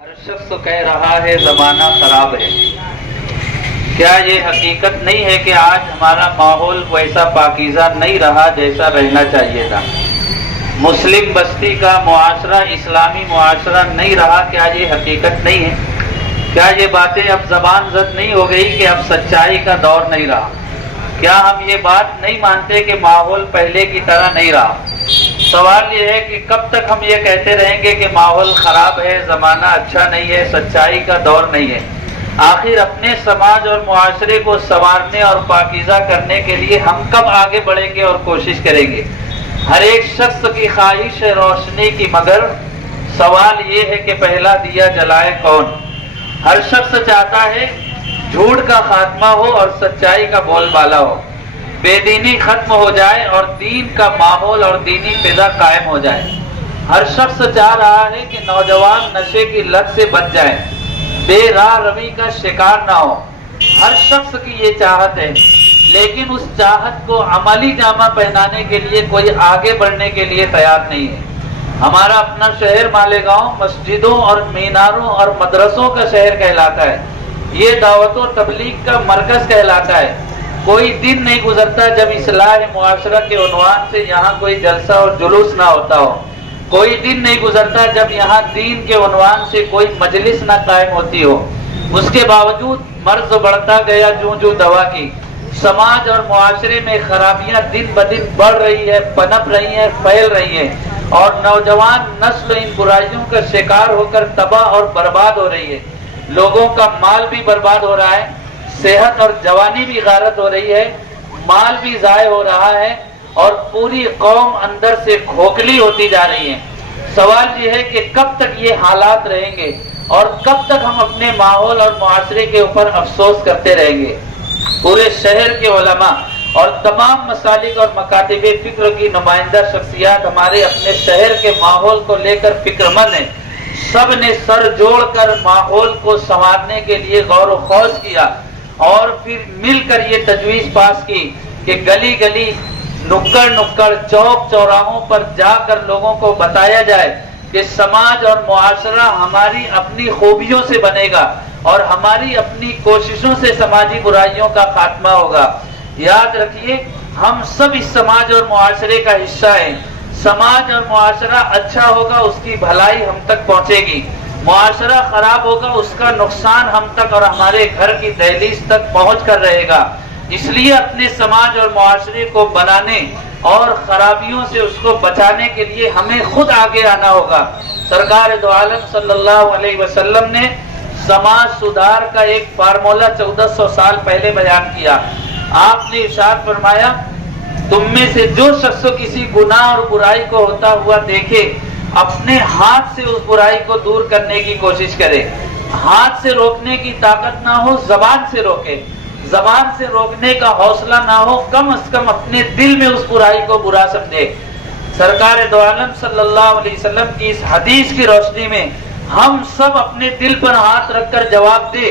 ہر شخص کہہ رہا ہے زمانہ خراب ہے. کیا یہ حقیقت نہیں ہے کہ آج ہمارا ماحول ویسا پاکیزہ نہیں رہا جیسا رہنا چاہیے تھا؟ مسلم بستی کا معاشرہ اسلامی معاشرہ نہیں رہا. کیا یہ حقیقت نہیں ہے؟ کیا یہ باتیں اب زبان زد نہیں ہو گئی کہ اب سچائی کا دور نہیں رہا؟ کیا ہم یہ بات نہیں مانتے کہ ماحول پہلے کی طرح نہیں رہا؟ سوال یہ ہے کہ کب تک ہم یہ کہتے رہیں گے کہ ماحول خراب ہے، زمانہ اچھا نہیں ہے، سچائی کا دور نہیں ہے؟ آخر اپنے سماج اور معاشرے کو سنوارنے اور پاکیزہ کرنے کے لیے ہم کب آگے بڑھیں گے اور کوشش کریں گے؟ ہر ایک شخص کی خواہش ہے روشنی کی، مگر سوال یہ ہے کہ پہلا دیا جلائے کون؟ ہر شخص چاہتا ہے جھوٹ کا خاتمہ ہو اور سچائی کا بول بالا ہو، بے دینی ختم ہو جائے اور دین کا ماحول اور دینی فضا قائم ہو جائے۔ ہر شخص چاہ رہا ہے کہ نوجوان نشے کی لت سے بچ جائیں، بے راہ روی کا شکار نہ ہو۔ ہر شخص کی یہ چاہت ہے، لیکن اس چاہت کو عملی جامہ پہنانے کے لیے کوئی آگے بڑھنے کے لیے تیار نہیں ہے۔ ہمارا اپنا شہر مالیگاؤں مسجدوں اور میناروں اور مدرسوں کا شہر کہلاتا ہے، یہ دعوت و تبلیغ کا مرکز کہلاتا ہے۔ کوئی دن نہیں گزرتا جب اصلاح معاشرہ کے عنوان سے یہاں کوئی جلسہ اور جلوس نہ ہوتا ہو۔ کوئی دن نہیں گزرتا جب یہاں دین کے عنوان سے کوئی مجلس نہ قائم ہوتی ہو۔ اس کے باوجود مرض بڑھتا گیا جوں جوں دوا کی۔ سماج اور معاشرے میں خرابیاں دن بدن بڑھ رہی ہے، پنپ رہی ہیں، پھیل رہی ہیں، اور نوجوان نسل ان برائیوں کا شکار ہو کر تباہ اور برباد ہو رہی ہے۔ لوگوں کا مال بھی برباد ہو رہا ہے، صحت اور جوانی بھی غارت ہو رہی ہے، مال بھی ضائع ہو رہا ہے، اور پوری قوم اندر سے کھوکھلی ہوتی جا رہی ہے۔ سوال یہ ہے کہ کب تک یہ حالات رہیں گے اور کب تک ہم اپنے ماحول اور معاشرے کے اوپر افسوس کرتے رہیں گے؟ پورے شہر کے علماء اور تمام مسالک اور مکاتب فکر کی نمائندہ شخصیات ہمارے اپنے شہر کے ماحول کو لے کر فکر مند ہیں۔ سب نے سر جوڑ کر ماحول کو سنوارنے کے لیے غور و خوض کیا، اور پھر مل کر یہ تجویز پاس کی کہ گلی گلی، نکڑ نکڑ، چوک چوراہوں پر جا کر لوگوں کو بتایا جائے کہ سماج اور معاشرہ ہماری اپنی خوبیوں سے بنے گا اور ہماری اپنی کوششوں سے سماجی برائیوں کا خاتمہ ہوگا۔ یاد رکھیے، ہم سب اس سماج اور معاشرے کا حصہ ہیں۔ سماج اور معاشرہ اچھا ہوگا، اس کی بھلائی ہم تک پہنچے گی۔ معاشرہ خراب ہوگا، اس کا نقصان ہم تک اور ہمارے گھر کی دہلیز تک پہنچ کر رہے گا۔ اس لیے اپنے سماج اور معاشرے کو بنانے اور خرابیوں سے اس کو بچانے کے لیے ہمیں خود آگے آنا ہوگا۔ سرکار دو عالم صلی اللہ علیہ وسلم نے سماج سدھار کا ایک فارمولہ 1400 سال پہلے بیان کیا۔ آپ نے ارشاد فرمایا، تم میں سے جو شخص کسی گناہ اور برائی کو ہوتا ہوا دیکھے، اپنے ہاتھ سے اس برائی کو دور کرنے کی کوشش کرے۔ ہاتھ سے روکنے کی طاقت نہ ہو، زبان سے روکے۔ زبان سے روکنے کا حوصلہ نہ ہو، کم از کم اپنے دل میں اس برائی کو برا سمجھے۔ سرکار دو عالم صلی اللہ علیہ وسلم کی اس حدیث کی روشنی میں ہم سب اپنے دل پر ہاتھ رکھ کر جواب دیں،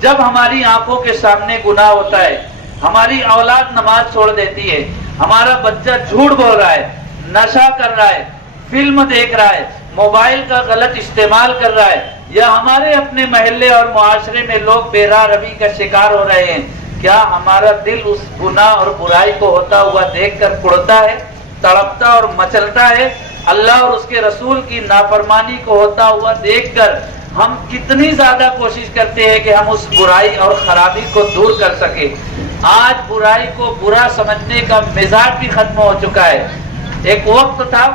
جب ہماری آنکھوں کے سامنے گناہ ہوتا ہے، ہماری اولاد نماز چھوڑ دیتی ہے، ہمارا بچہ جھوٹ بول رہا ہے، نشہ کر رہا ہے، فلم دیکھ رہا ہے، موبائل کا غلط استعمال کر رہا ہے، یا ہمارے اپنے محلے اور معاشرے میں لوگ بے راہ روی کا شکار ہو رہے ہیں، کیا ہمارا دل اس گناہ اور برائی کو ہوتا ہوا دیکھ کر کڑتا ہے، تڑپتا اور مچلتا ہے؟ اللہ اور اس کے رسول کی نافرمانی کو ہوتا ہوا دیکھ کر ہم کتنی زیادہ کوشش کرتے ہیں کہ ہم اس برائی اور خرابی کو دور کر سکیں۔ آج برائی کو برا سمجھنے کا مزاج بھی ختم ہو چکا ہے۔ ایک وقت تھا،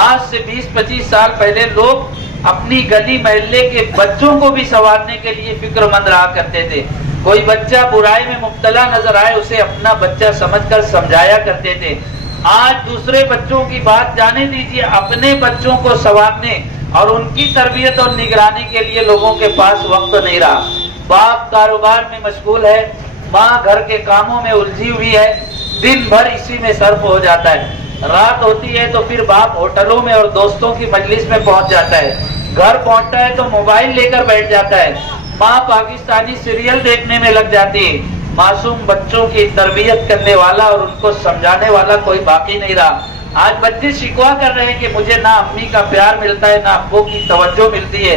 آج سے 20-25 سال پہلے، لوگ اپنی گلی محلے کے بچوں کو بھی سنوارنے کے لیے فکر مند رہا کرتے تھے۔ کوئی بچہ برائی میں مبتلا نظر آئے، اسے اپنا بچہ سمجھ کر سمجھایا کرتے تھے۔ آج دوسرے بچوں کی بات جانے دیجیے، اپنے بچوں کو سنوارنے اور ان کی تربیت اور نگرانی کے لیے لوگوں کے پاس وقت نہیں رہا۔ باپ کاروبار میں مشغول ہے، ماں گھر کے کاموں میں الجھی ہوئی ہے، دن بھر اسی میں صرف ہو جاتا ہے۔ رات ہوتی ہے تو پھر باپ ہوٹلوں میں اور دوستوں کی مجلس میں پہنچ جاتا ہے، گھر پہنچتا ہے تو موبائل لے کر بیٹھ جاتا ہے، ماں پاکستانی سیریل دیکھنے میں لگ جاتی ہے۔ معصوم بچوں کی تربیت کرنے والا اور ان کو سمجھانے والا کوئی باقی نہیں رہا۔ آج بچے شکوا کر رہے ہیں کہ مجھے نہ امی کا پیار ملتا ہے، نہ ابو کی توجہ ملتی ہے،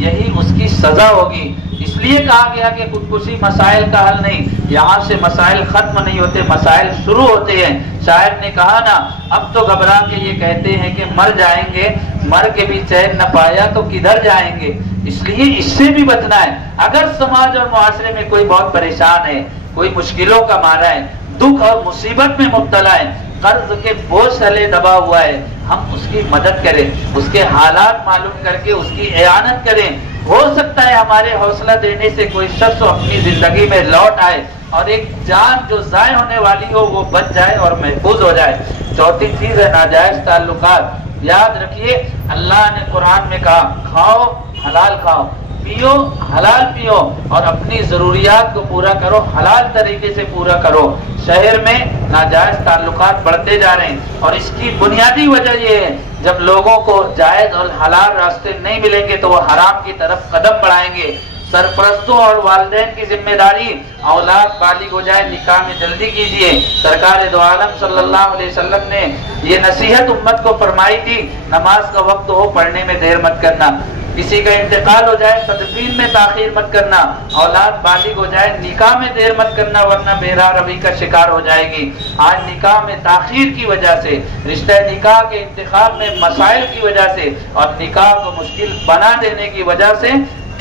یہی اس کی سزا ہوگی۔ اس لیے کہا گیا کہ خودکشی مسائل کا حل نہیں، یہاں سے مسائل ختم نہیں ہوتے، مسائل شروع ہوتے ہیں۔ شاعر نے کہا نا، اب تو گھبرا کے یہ کہتے ہیں کہ مر جائیں گے، مر کے بھی چین نہ پایا تو کدھر جائیں گے۔ اس لیے اس سے بھی بچنا ہے۔ اگر سماج اور معاشرے میں کوئی بہت پریشان ہے، کوئی مشکلوں کا مارا ہے، دکھ اور مصیبت میں مبتلا ہے، قرض کے بوجھ تلے دبا ہوا ہے، ہم اس کی مدد کریں، اس کے حالات معلوم کر کے اس کی اعانت کریں۔ ہو سکتا ہے ہمارے حوصلہ دینے سے کوئی شخص اپنی زندگی میں لوٹ آئے اور ایک جان جو ضائع ہونے والی ہو وہ بچ جائے اور محفوظ ہو جائے۔ چوتھی چیز ہے ناجائز تعلقات۔ یاد رکھیے، اللہ نے قرآن میں کہا کھاؤ حلال کھاؤ، پیو حلال پیو، اور اپنی ضروریات کو پورا کرو، حلال طریقے سے پورا کرو۔ شہر میں ناجائز تعلقات بڑھتے جا رہے ہیں، اور اس کی بنیادی وجہ یہ ہے جب لوگوں کو جائز اور حلال راستے نہیں ملیں گے تو وہ حرام کی طرف قدم بڑھائیں گے۔ سرپرستوں اور والدین کی ذمہ داری، اولاد بالغ ہو جائے نکاح میں جلدی کیجیے۔ سرکار دو عالم صلی اللہ علیہ وسلم نے یہ نصیحت امت کو فرمائی تھی، نماز کا وقت ہو پڑھنے میں دیر مت کرنا، کسی کا انتقال ہو جائے تدفین میں تاخیر مت کرنا، اولاد بالغ ہو جائے نکاح میں دیر مت کرنا ورنہ بہرا روی کا شکار ہو جائے گی۔ آج نکاح میں تاخیر کی وجہ سے، رشتہ نکاح کے انتخاب میں مسائل کی وجہ سے اور نکاح کو مشکل بنا دینے کی وجہ سے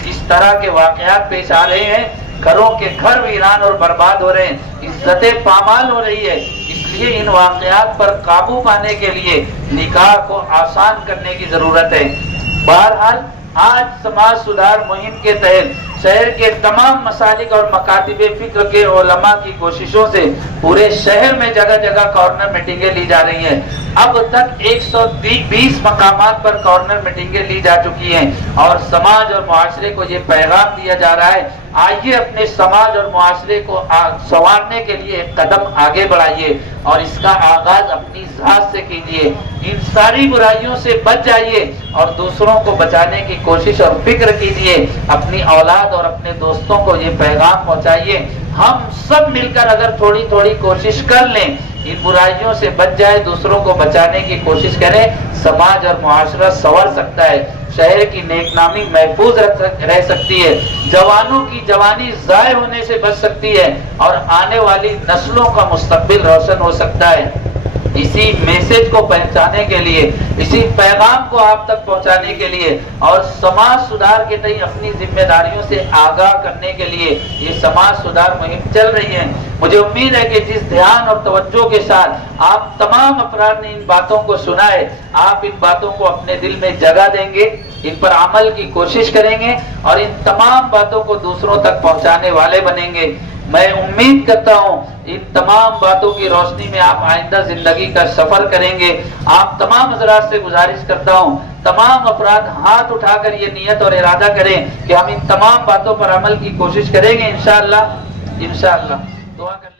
اس طرح کے واقعات پیش آ رہے ہیں۔ گھروں کے گھر ویران اور برباد ہو رہے ہیں، عزتیں پامال ہو رہی ہے۔ اس لیے ان واقعات پر قابو پانے کے لیے نکاح کو آسان کرنے کی ضرورت ہے۔ بہرحال آج سماج سدھار مہم کے تحت شہر کے تمام مسالک اور مکاتب فکر کے علماء کی کوششوں سے پورے شہر میں جگہ جگہ کارنر میٹنگیں لی جا رہی ہیں۔ اب تک 120 مقامات پر کارنر میٹنگیں لی جا چکی ہیں، اور سماج اور معاشرے کو یہ پیغام دیا جا رہا ہے، آئیے اپنے سماج اور معاشرے کو سنوارنے کے لیے ایک قدم آگے بڑھائیے، اور اس کا آغاز اپنی ذات سے کیجیے۔ ان ساری برائیوں سے بچ جائیے اور دوسروں کو بچانے کی کوشش اور فکر کیجیے۔ اپنی اولاد اور اپنے دوستوں کو یہ پیغام پہنچائیے۔ ہم سب مل کر اگر تھوڑی تھوڑی کوشش کر لیں، ان برائیوں سے بچ جائے، دوسروں کو بچانے کی کوشش کریں، سماج اور معاشرہ سنور سکتا ہے، شہر کی نیک نامی محفوظ رہ سکتی ہے، جوانوں کی جوانی ضائع ہونے سے بچ سکتی ہے، اور آنے والی نسلوں کا مستقبل روشن ہو سکتا ہے۔ اسی میسج کو پہنچانے کے لیے، اسی پیغام کو آپ تک پہنچانے کے لیے اور سماج سدھار کے تئیں اپنی ذمہ داریوں سے آگاہ کرنے کے لیے یہ سماج سدھار مہم چل رہی ہے۔ مجھے امید ہے کہ جس دھیان اور توجہ کے ساتھ آپ تمام افراد نے ان باتوں کو سنا ہے، آپ ان باتوں کو اپنے دل میں جگہ دیں گے، ان پر عمل کی کوشش کریں گے اور ان تمام باتوں کو دوسروں تک پہنچانے والے بنیں گے۔ میں امید کرتا ہوں ان تمام باتوں کی روشنی میں آپ آئندہ زندگی کا سفر کریں گے۔ آپ تمام حضرات سے گزارش کرتا ہوں، تمام افراد ہاتھ اٹھا کر یہ نیت اور ارادہ کریں کہ ہم ان تمام باتوں پر عمل کی کوشش کریں گے، انشاءاللہ دعا کر